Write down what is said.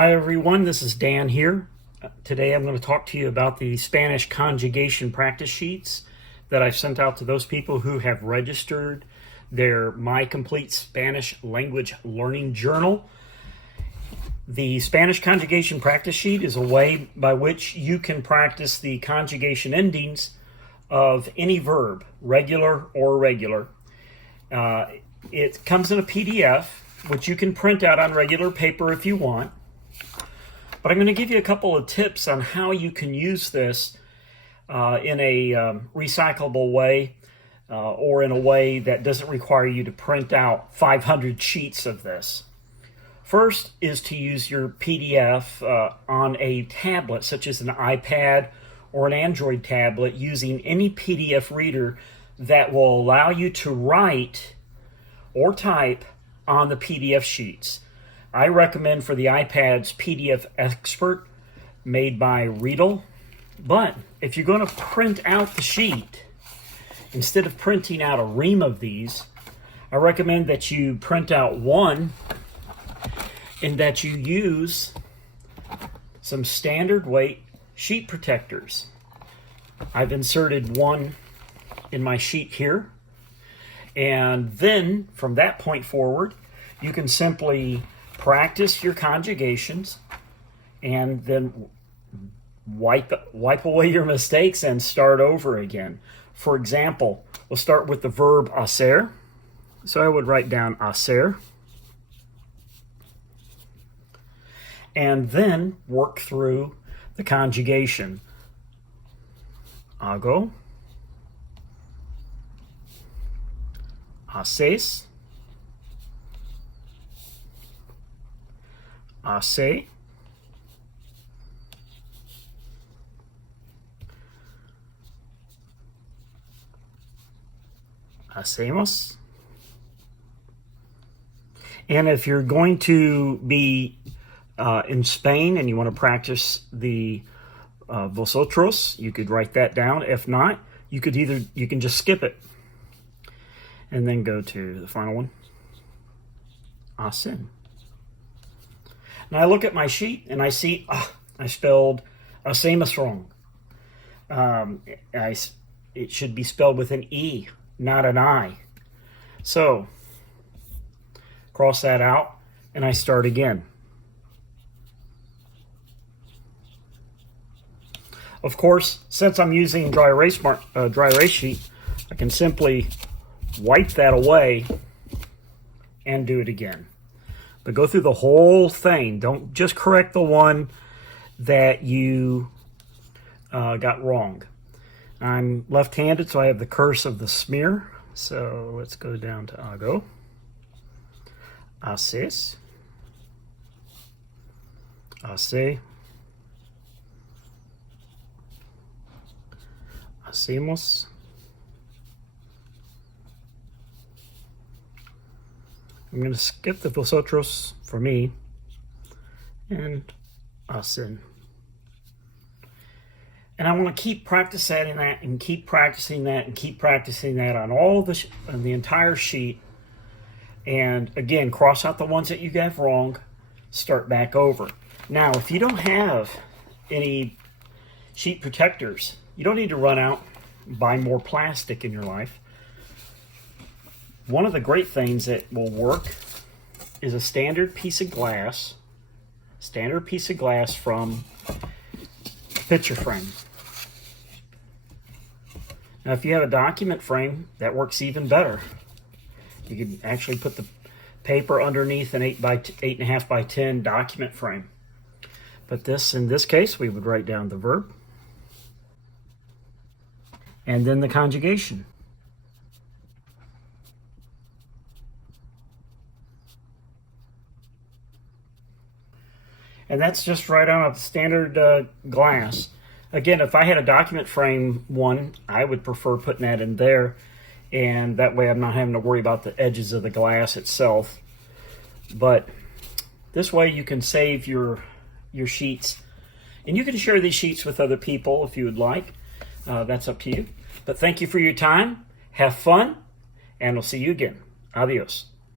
Hi everyone, this is Dan here. Today I'm going to talk to you about the Spanish Conjugation Practice Sheets that I've sent out to those people who have registered their My Complete Spanish Language Learning Journal. The Spanish Conjugation Practice Sheet is a way by which you can practice the conjugation endings of any verb, regular or irregular. It comes in a PDF, which you can print out on regular paper if you want. But I'm going to give you a couple of tips on how you can use this in a recyclable way or in a way that doesn't require you to print out 500 sheets of this. First is to use your PDF on a tablet, such as an iPad or an Android tablet, using any PDF reader that will allow you to write or type on the PDF sheets. I recommend for the iPad's PDF Expert made by Riedel. But if you're going to print out the sheet, instead of printing out a ream of these, I recommend that you print out one and that you use some standard weight sheet protectors. I've inserted one in my sheet here. And then from that point forward, you can simply practice your conjugations and then wipe away your mistakes and start over again. For example, we'll start with the verb hacer. So I would write down hacer and then work through the conjugation. Hago, haces, hace, hacemos. And if you're going to be in Spain and you want to practice the vosotros, you could write that down. If not, you can just skip it and then go to the final one, hacen. Now I look at my sheet and I see I spelled hacemos wrong. It should be spelled with an E, not an I. So cross that out and I start again. Of course, since I'm using dry erase sheet, I can simply wipe that away and do it again. But go through the whole thing. Don't just correct the one that you got wrong. I'm left-handed, so I have the curse of the smear. So let's go down to hago, haces, hace, hacemos, I'm going to skip the vosotros for me and hacen. And I want to keep practicing that and keep practicing that and keep practicing that on all on the entire sheet. And again, cross out the ones that you got wrong, start back over. Now, if you don't have any sheet protectors, you don't need to run out and buy more plastic in your life. One of the great things that will work is a standard piece of glass from a picture frame. Now, if you have a document frame, that works even better. You can actually put the paper underneath an 8.5 by 10 document frame. But in this case, we would write down the verb and then the conjugation. And that's just right on a standard glass. Again, if I had a document frame one, I would prefer putting that in there. And that way I'm not having to worry about the edges of the glass itself. But this way you can save your sheets. And you can share these sheets with other people if you would like. That's up to you. But thank you for your time. Have fun. And we'll see you again. Adios.